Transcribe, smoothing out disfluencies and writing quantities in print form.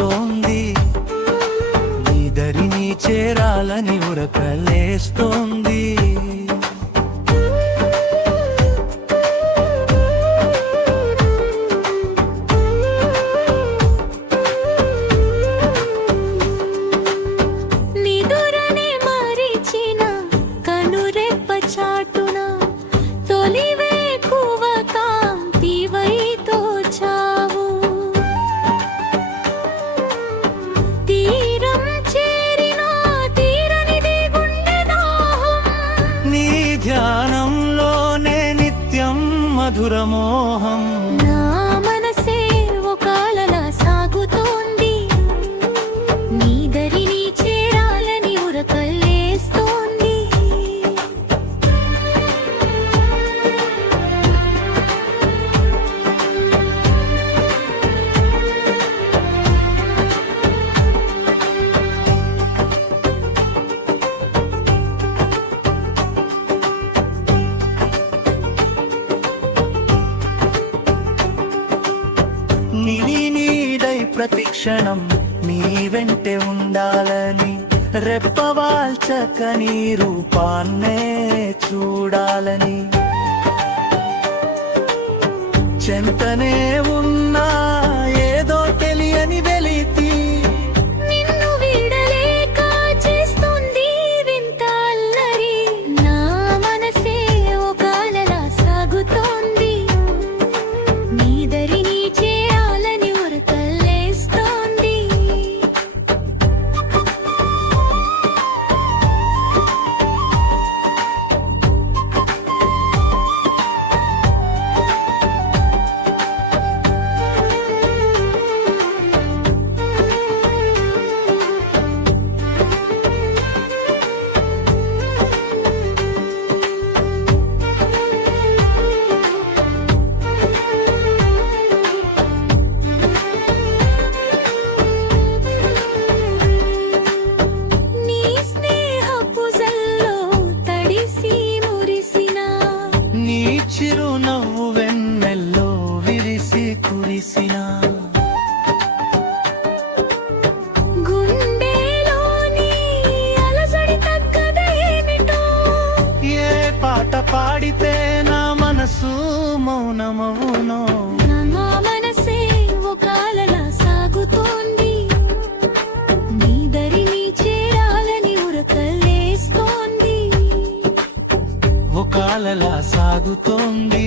సాగుతోంది, నీ దరిని చేరాలని ఉరకలేస్తోంది. ధ్యానంలోనే నిత్యం మధుర మోహం, నా మనసే ఒక అలలా సాగుతోంది, నీ దరిని చేరాలని ఉరకలేస్తోంది. నీడై ప్రతిక్షణం నీ వెంటే ఉండాలని, రెప్పవాల్చక నీ రూపాన్నే చూడాలని, చెంతనే ఉన్నా ఏదో తెలియని వెలితి నిన్ను వీడలేక చేస్తుంది వింత అల్లరి, నా మనసే ఒక అలలా సాగుతోంది, నీ దరిని చేరాలని ఉరకలేస్తోంది. చిరునవ్వు వెన్నెల్లో విరిసి కురిసిన, గుండెలోని అలజడి తగ్గదేమిటో, ఏ పాట పాడితే నా మనసు మౌనమవునో, నా మనసే ఒక అలలా సాగుతోంది, నీ దరిని చేరాలని ఉరకలేస్తోంది. ఒక అలలా సాగుతోంది.